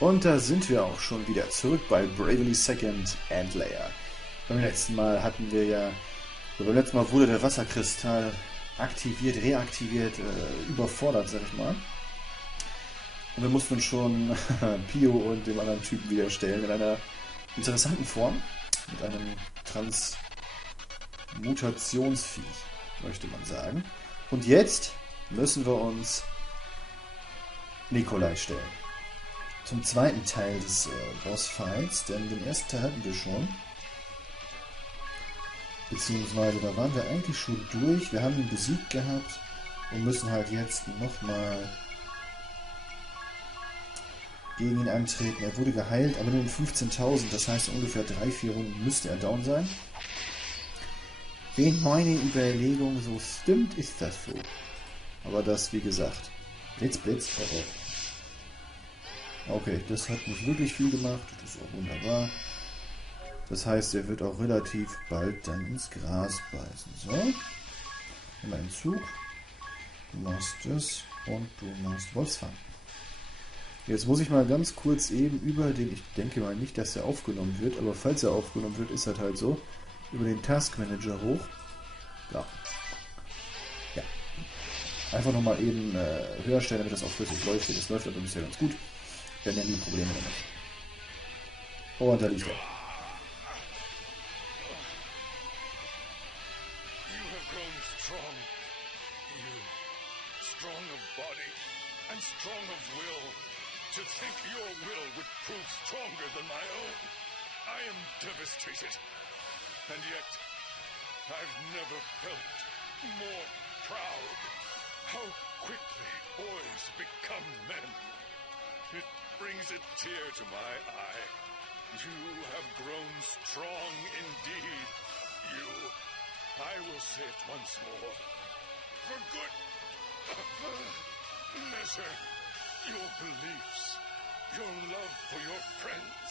Und da sind wir auch schon wieder zurück bei Bravely Second and Layer. Beim letzten Mal hatten wir ja, beim letzten Mal wurde der Wasserkristall aktiviert, reaktiviert, überfordert, sag ich mal. Und wir mussten uns schon Pio und dem anderen Typen widerstellen in einer interessanten Form. Mit einem Transmutationsviech, möchte man sagen. Und jetzt müssen wir uns Nikolai stellen. Zum zweiten Teil des Bossfights, denn den ersten Teil hatten wir schon. Beziehungsweise da waren wir eigentlich schon durch. Wir haben ihn besiegt gehabt und müssen halt jetzt nochmal gegen ihn antreten. Er wurde geheilt, aber nur um 15.000. Das heißt, ungefähr 3-4 Runden müsste er down sein. Wenn meine Überlegung so stimmt, ist das so. Aber das, wie gesagt, Blitz, Blitz, oh. Okay, das hat nicht wirklich viel gemacht. Das ist auch wunderbar. Das heißt, er wird auch relativ bald dann ins Gras beißen. So. Immer einen Zug. Du machst das und du machst Wolfsfang. Jetzt muss ich mal ganz kurz eben über den, ich denke mal nicht, dass er aufgenommen wird, aber falls er aufgenommen wird, ist das halt so, über den Task Manager hoch. Ja. Ja. Einfach nochmal eben höher stellen, damit das auch flüssig läuft. Das läuft aber bisher ganz gut. Wir haben ja nie Probleme damit. Oh, und da liegt er. To think your will would prove stronger than my own. I am devastated. And yet, I've never felt more proud. How quickly boys become men. It brings a tear to my eye. You have grown strong indeed. You. I will say it once more. For good measure. Your beliefs, your love for your friends.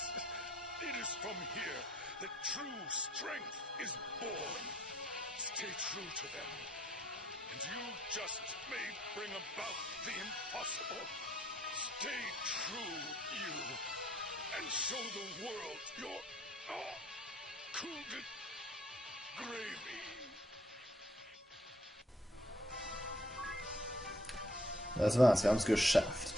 It is from here that true strength is born. Stay true to them, and you just may bring about the impossible. Stay true, you, and show the world your cooled gravy. Das war's, wir haben es geschafft.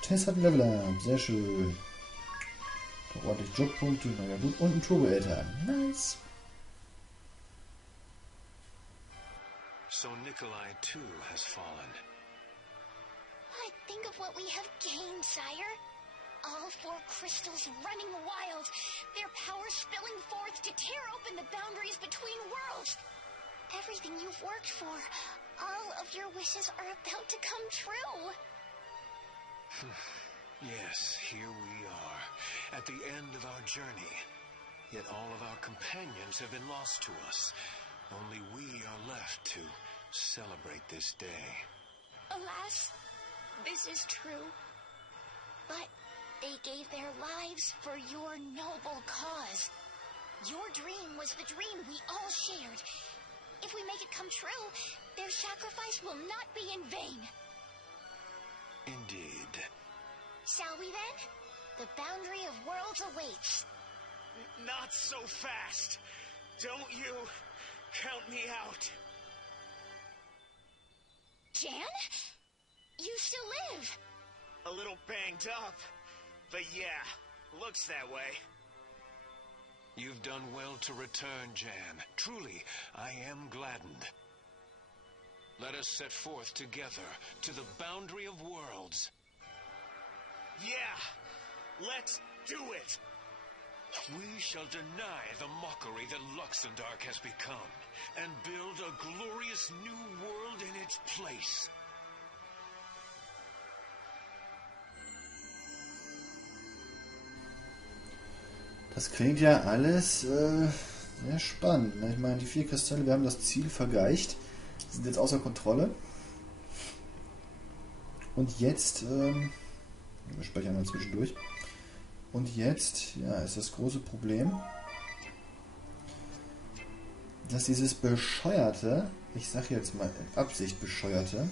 Tess hat ein Level up, sehr schön. Ordentlich Jobpunkte, naja gut. Und ein Turbo-Eltern, nice. So Nikolai too has fallen. But think of what we have gained, sire. All 4 crystals running wild, their power spilling forth to tear open the boundaries between worlds. Everything you've worked for, all of your wishes are about to come true. Yes, here we are, at the end of our journey. Yet all of our companions have been lost to us. Only we are left to celebrate this day. Alas, this is true. But they gave their lives for your noble cause. Your dream was the dream we all shared. If we make it come true, their sacrifice will not be in vain. Indeed. Shall we then? The boundary of worlds awaits. Not so fast. Don't you count me out. Jan? You still live. A little banged up, but yeah, looks that way. You've done well to return, Jan. Truly, I am gladdened. Let us set forth together to the boundary of worlds. Yeah, let's do it. We shall deny the mockery that Luxembourg has become, and build a glorious new world in its place. Das klingt ja alles sehr spannend. Ich meine, die 4 Kristalle, wir haben das Ziel vergeicht, sind jetzt außer Kontrolle. Und jetzt, wir speichern mal zwischendurch. Und jetzt, ja, ist das große Problem, dass dieses bescheuerte, ich sag jetzt mal in Absicht bescheuerte,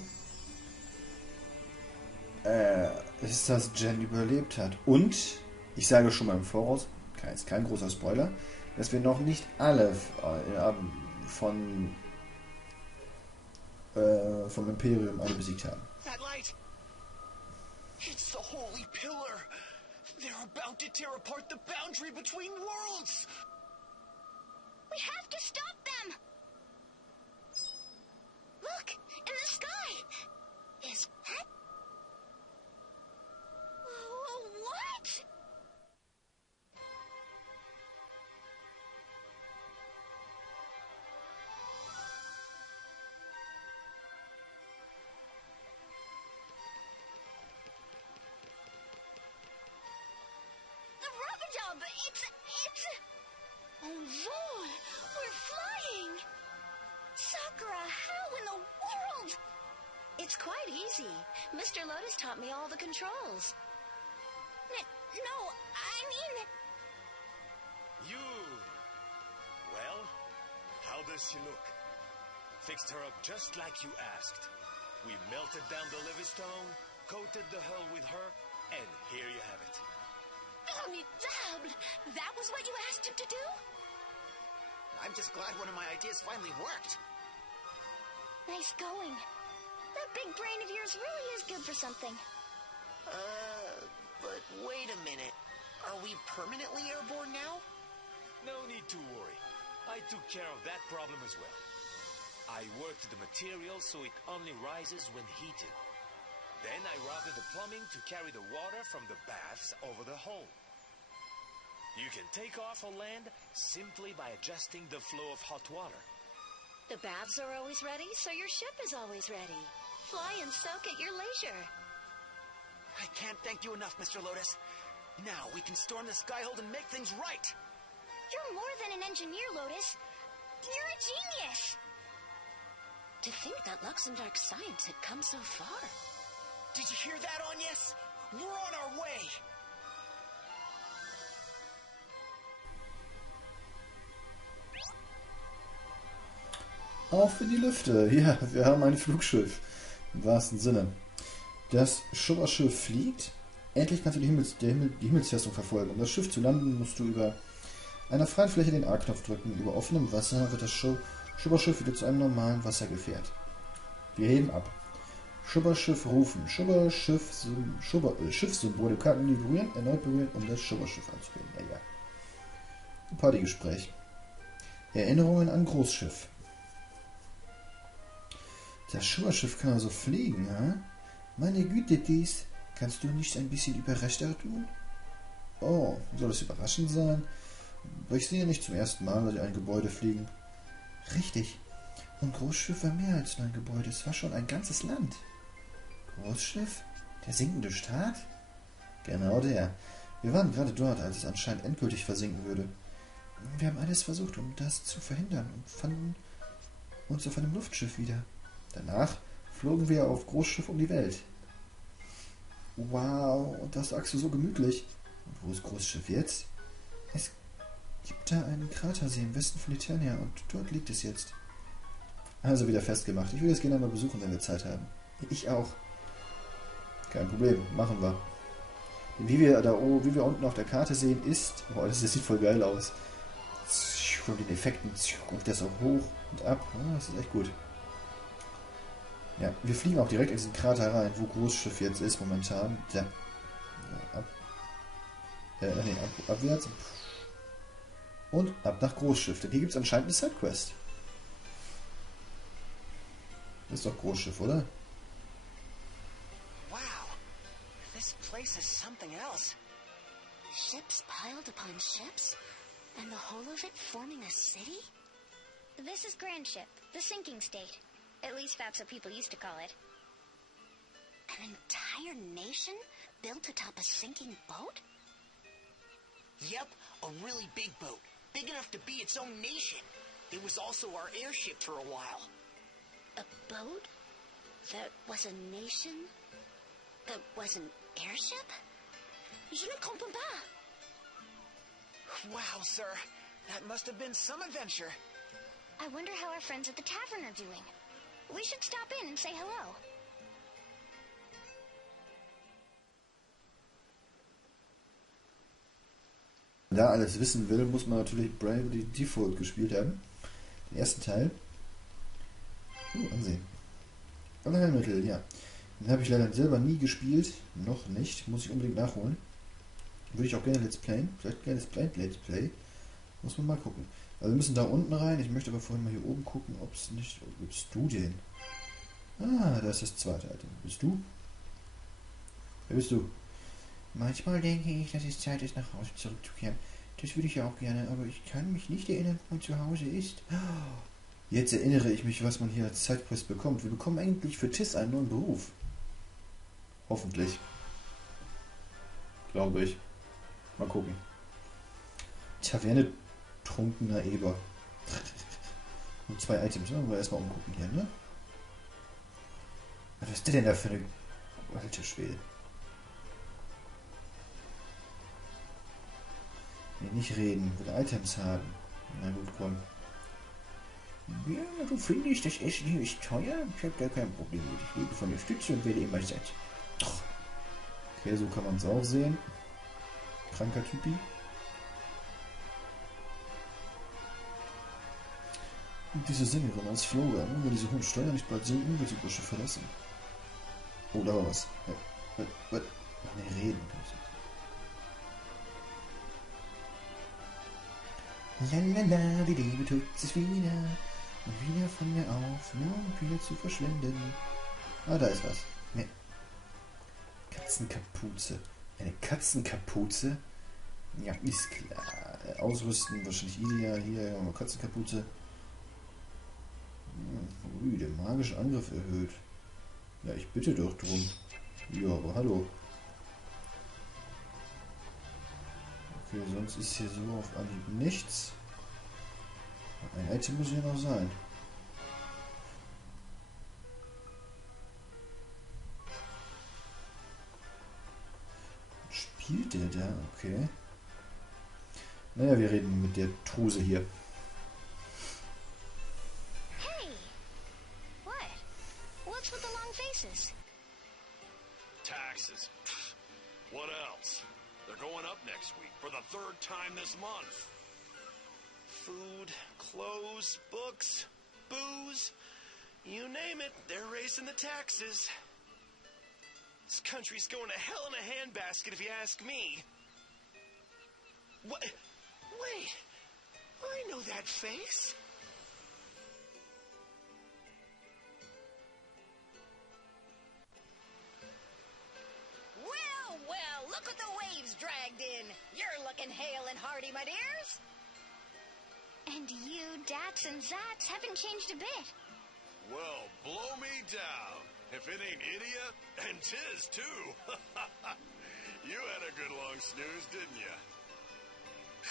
ist, dass Jen überlebt hat. Und, ich sage schon mal im Voraus, ist kein großer Spoiler, dass wir noch nicht alle vom Imperium alle besiegt haben. That light! It's the holy pillar! They're about to tear apart the boundary between worlds! We have to stop them! Look! In the sky! Is that... What? The rubber-dub! It's... Oh, Lord! We're flying! Sakura, how in the world? It's quite easy. Mr. Lotus taught me all the controls. No, I mean... You! Well, how does she look? Fixed her up just like you asked. We melted down the Livingstone, coated the hull with her, and here you have it. Formidable! That was what you asked him to do? I'm just glad one of my ideas finally worked. Nice going. That big brain of yours really is good for something. But wait a minute. Are we permanently airborne now? No need to worry. I took care of that problem as well. I worked the material so it only rises when heated. Then I routed the plumbing to carry the water from the baths over the hull. You can take off or land simply by adjusting the flow of hot water. The baths are always ready, so your ship is always ready. Fly and soak at your leisure. I can't thank you enough, Mr. Lotus. Now we can storm the Skyhold and make things right. You're more than an engineer, Lotus. You're a genius. To think that Luxembourg's science had come so far. Did you hear that, Agnes? We're on our way. Auf in die Lüfte. Ja, wir haben ein Flugschiff. Im wahrsten Sinne. Das Schubberschiff fliegt. Endlich kannst du die Himmelsfestung verfolgen. Um das Schiff zu landen, musst du über einer freien Fläche den A-Knopf drücken. Über offenem Wasser wird das Schubberschiff wieder zu einem normalen Wassergefährt. Wir heben ab. Schubberschiff rufen. Schiffssymbole Karten berühren, erneut berühren, um das Schubberschiff anzuwählen. Ja. Partygespräch. Erinnerungen an Großschiff. Das Schubberschiff kann also fliegen, ha? Meine Güte, dies. Kannst du nicht ein bisschen überraschter tun? Oh, soll das überraschend sein? Aber ich sehe nicht zum ersten Mal, dass sie ein Gebäude fliegen. Richtig. Und Großschiff war mehr als nur ein Gebäude. Es war schon ein ganzes Land. Großschiff? Der sinkende Staat? Genau der. Wir waren gerade dort, als es anscheinend endgültig versinken würde. Wir haben alles versucht, um das zu verhindern und fanden uns auf einem Luftschiff wieder. Danach flogen wir auf Großschiff um die Welt. Wow, und das sagst du so gemütlich. Und wo ist Großschiff jetzt? Es gibt da einen Kratersee im Westen von Eternia und dort liegt es jetzt. Also wieder festgemacht. Ich will es gerne einmal besuchen, wenn wir Zeit haben. Ich auch. Kein Problem, machen wir. Wie wir unten auf der Karte sehen, ist... Boah, das sieht voll geil aus. Von den Effekten kommt das auch hoch und ab. Oh, das ist echt gut. Ja, wir fliegen auch direkt in diesen Krater rein, wo Großschiff jetzt ist momentan. Ja. Abwärts. Und ab nach Großschiff. Denn hier gibt es anscheinend eine Sidequest. Das ist doch Großschiff, oder? Wow. This place is something else. Ships piled upon ships? And the whole of it forming a city? This is Grand Ship, the sinking state. At least that's what people used to call it. An entire nation built atop a sinking boat? Yep, a really big boat. Big enough to be its own nation. It was also our airship for a while. A boat that was a nation? That was an airship? Je ne comprends pas. Wow, sir. That must have been some adventure. I wonder how our friends at the tavern are doing. We should stop in and say hello. da alles wissen will, muss man natürlich Bravely Default gespielt haben. Den ersten Teil. Ansehen. Allheilmittel, ja. Den habe ich leider selber nie gespielt. Noch nicht. Muss ich unbedingt nachholen. Würde ich auch gerne Let's Playen. Vielleicht gerne Let's Play. Muss man mal gucken. Also wir müssen da unten rein. Ich möchte aber vorhin mal hier oben gucken, ob es nicht... Wo bist du denn? Ah, das ist das zweite Item. Bist du? Wer bist du? Manchmal denke ich, dass es Zeit ist, nach Hause zurückzukehren. Das würde ich ja auch gerne, aber ich kann mich nicht erinnern, wo mein Zuhause ist. Jetzt erinnere ich mich, was man hier als Sidequest bekommt. Wir bekommen eigentlich für Tis einen neuen Beruf. Hoffentlich. Glaube ich. Mal gucken. Taverne trunkener Eber. Nur 2 Items, ne? Wir erstmal umgucken hier, ne? Was ist der denn da für eine... Alter Schwede. Nee, nicht reden. Will Items haben. Na gut, komm. Ja, du findest, das Essen hier ist teuer? Ich habe gar kein Problem mit. Ich lebe von der Stütze und werde immer satt. Okay, so kann man es auch sehen. Kranker Typi. Und diese Sängerin als Flora, wenn diese hohen Steuern nicht bald sinken, wird die Großschiff verlassen. Oder was? Was? Ne, reden. Lalala, die Liebe tut sich wieder. Und wieder von mir auf, nur um wieder zu verschwinden. Ah, da ist was. Ne. Katzenkapuze. Eine Katzenkapuze? Ja, ist klar. Ausrüsten, wahrscheinlich ideal. Hier haben wir Katzenkapuze. Ui, der magische Angriff erhöht. Ja, ich bitte doch drum. Ja, aber hallo. Okay, sonst ist hier so auf Anhieb nichts. Ein Item muss hier noch sein. Spielt der da? Okay. Naja, wir reden mit der Truse hier. Hey! What? What's with the long faces? Taxes. What else? They're going up next week for the 3rd time this month. Food, clothes, books, booze, you name it, they're raising the taxes. This country's going to hell in a handbasket if you ask me. What? Wait, I know that face. Well, look what the waves dragged in. You're looking hale and hearty, my dears. And you, Dats and Zats, haven't changed a bit. Well, blow me down. If it ain't Idia, and Tiz, too. You had a good long snooze, didn't you?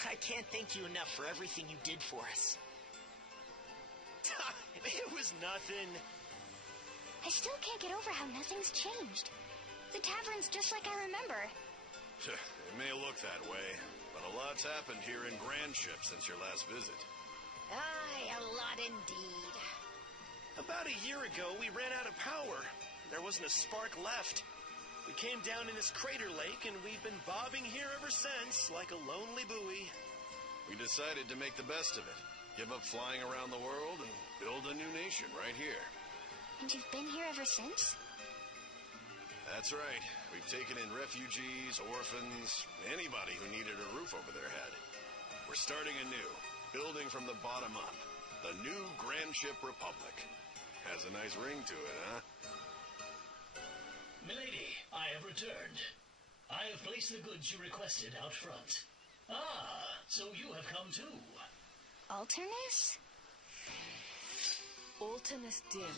I can't thank you enough for everything you did for us. It was nothing. I still can't get over how nothing's changed. The tavern's just like I remember. It may look that way, but a lot's happened here in Großschiff since your last visit. Aye, a lot indeed. About a year ago, we ran out of power. There wasn't a spark left. We came down in this crater lake, and we've been bobbing here ever since, like a lonely buoy. We decided to make the best of it. Give up flying around the world and build a new nation right here. And you've been here ever since? That's right. We've taken in refugees, orphans, anybody who needed a roof over their head. We're starting anew, building from the bottom up. The new Großschiff Republic. Has a nice ring to it, huh? Milady, I have returned. I have placed the goods you requested out front. Ah, so you have come too. Alternus? Alternus Dim,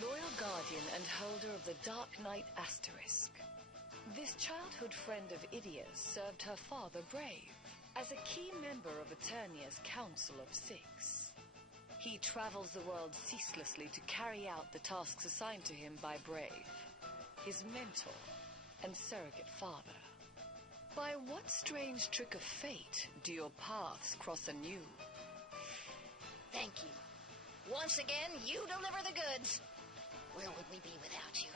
loyal guardian and holder of the Dark Knight Asterisk. This childhood friend of Idia's served her father Brave as a key member of Eternia's Council of Six. He travels the world ceaselessly to carry out the tasks assigned to him by Brave, his mentor and surrogate father. By what strange trick of fate do your paths cross anew? Thank you. Once again, you deliver the goods. Where would we be without you?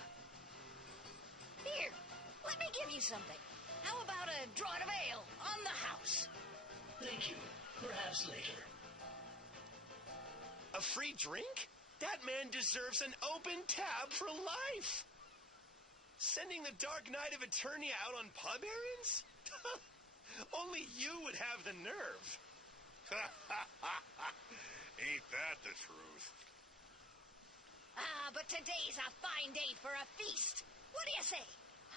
Here, let me give you something. How about a draught of ale on the house? Thank you. Perhaps later. A free drink? That man deserves an open tab for life. Sending the Dark Knight of Eternia out on pub errands? Only you would have the nerve. Ain't that the truth? Ah, but today's a fine day for a feast. What do you say?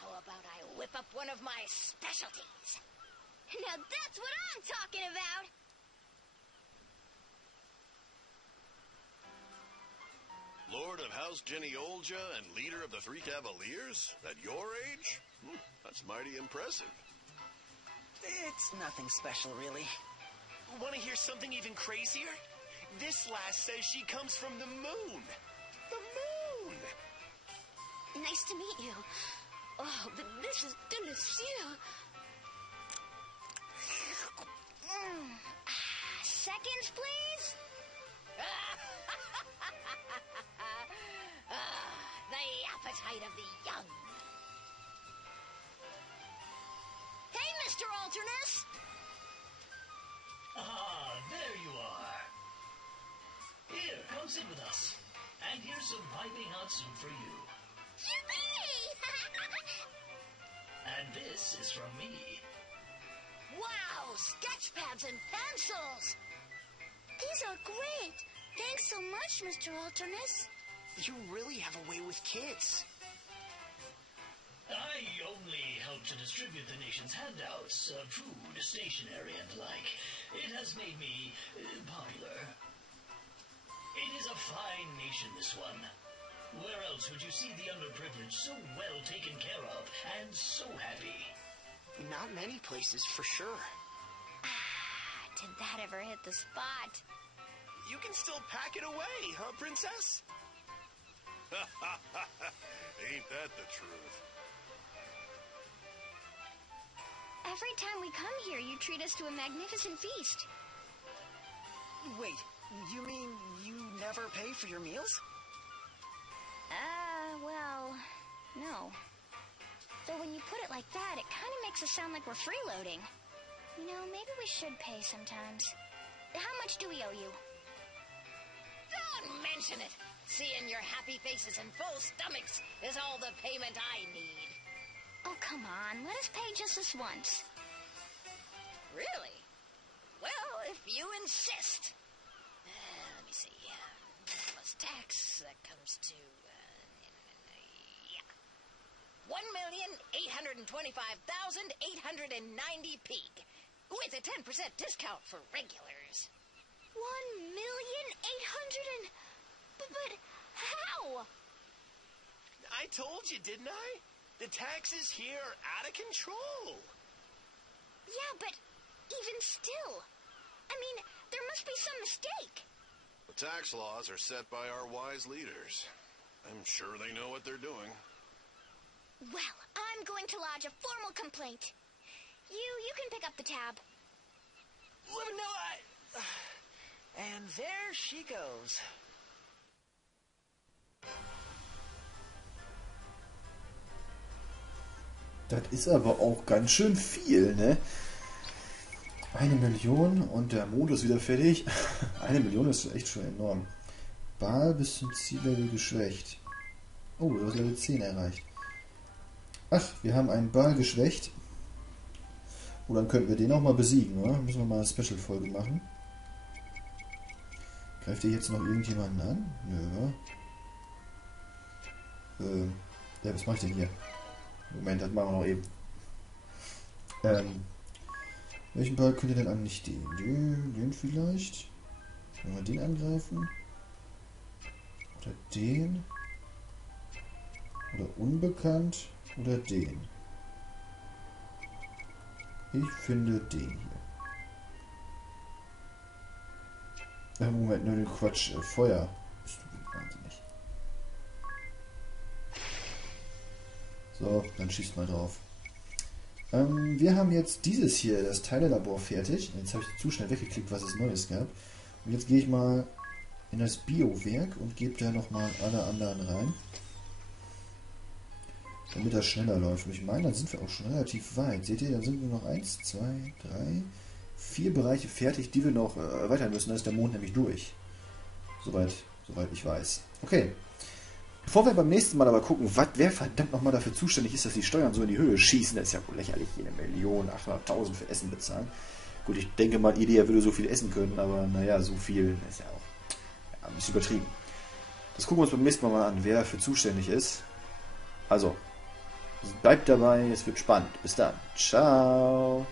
How about I whip up one of my specialties? Now that's what I'm talking about. Lord of House Jenny Olja and leader of the Three Cavaliers? At your age? That's mighty impressive. It's nothing special, really. Want to hear something even crazier? This lass says she comes from the moon. The moon! Nice to meet you. Oh, but this is delicious. Seconds, please? The appetite of the young. Hey, Mr. Alternus! Ah, there you are. Here, come sit with us. And here's some piping hot soup for you. Yippee! And this is from me. Wow, sketch pads and pencils! These are great. Thanks so much, Mr. Alternus. You really have a way with kids. I only help to distribute the nation's handouts, food, stationery, and the like. It has made me popular. It is a fine nation, this one. Where else would you see the underprivileged so well taken care of and so happy? Not many places, for sure. Did that ever hit the spot? You can still pack it away, huh, Princess? Ain't that the truth? Every time we come here, you treat us to a magnificent feast. Wait, you mean you never pay for your meals? Well, no. Though when you put it like that, it kind of makes us sound like we're freeloading. You know, maybe we should pay sometimes. How much do we owe you? Don't mention it! Seeing your happy faces and full stomachs is all the payment I need. Oh, come on. Let us pay just this once. Really? Well, if you insist. Let me see. Plus tax, that comes to, yeah. 1,825,890 pig. With a 10% discount for regulars. 1,800,000 But how? I told you, didn't I? The taxes here are out of control. Yeah, but even still. I mean, there must be some mistake. The tax laws are set by our wise leaders. I'm sure they know what they're doing. Well, I'm going to lodge a formal complaint. You can pick up the tab. Well, no, And there she goes. Das ist aber auch ganz schön viel, ne? 1 Million und der Mond ist wieder fertig. 1 Million ist echt schon enorm. Baal bis zum Ziellevel geschwächt. Oh, du hast Level 10 erreicht. Ach, wir haben einen Baal geschwächt. Oh, dann könnten wir den auch mal besiegen, oder? Müssen wir mal eine Special-Folge machen. Greift ihr jetzt noch irgendjemanden an? Nö. Ja, was mache ich denn hier? Moment, das machen wir noch eben. Welchen Ball könnt ihr denn an? Nicht den. Den vielleicht? Wollen wir den angreifen? Oder den? Oder unbekannt? Oder den? Ich finde den hier. Moment, nur den Quatsch. Feuer. Bist du wahnsinnig. So, dann schießt mal drauf. Wir haben jetzt dieses hier, das Teilelabor, fertig. Jetzt habe ich zu schnell weggeklickt, was es Neues gab. Und jetzt gehe ich mal in das Biowerk und gebe da nochmal alle anderen rein. damit er schneller läuft. Und ich meine, dann sind wir auch schon relativ weit. Seht ihr, dann sind wir noch 1, 2, 3, 4 Bereiche fertig, die wir noch erweitern müssen. Dann ist der Mond nämlich durch. Soweit ich weiß. Okay. Bevor wir beim nächsten Mal aber gucken, wer verdammt nochmal dafür zuständig ist, dass die Steuern so in die Höhe schießen, das ist ja wohl lächerlich, jede 1.800.000 für Essen bezahlen. Gut, ich denke mal, Idea würde so viel essen können, aber naja, so viel ist ja auch ein bisschen übertrieben. Das gucken wir uns beim nächsten Mal an, wer dafür zuständig ist. Also, bleibt dabei, es wird spannend. Bis dann. Ciao.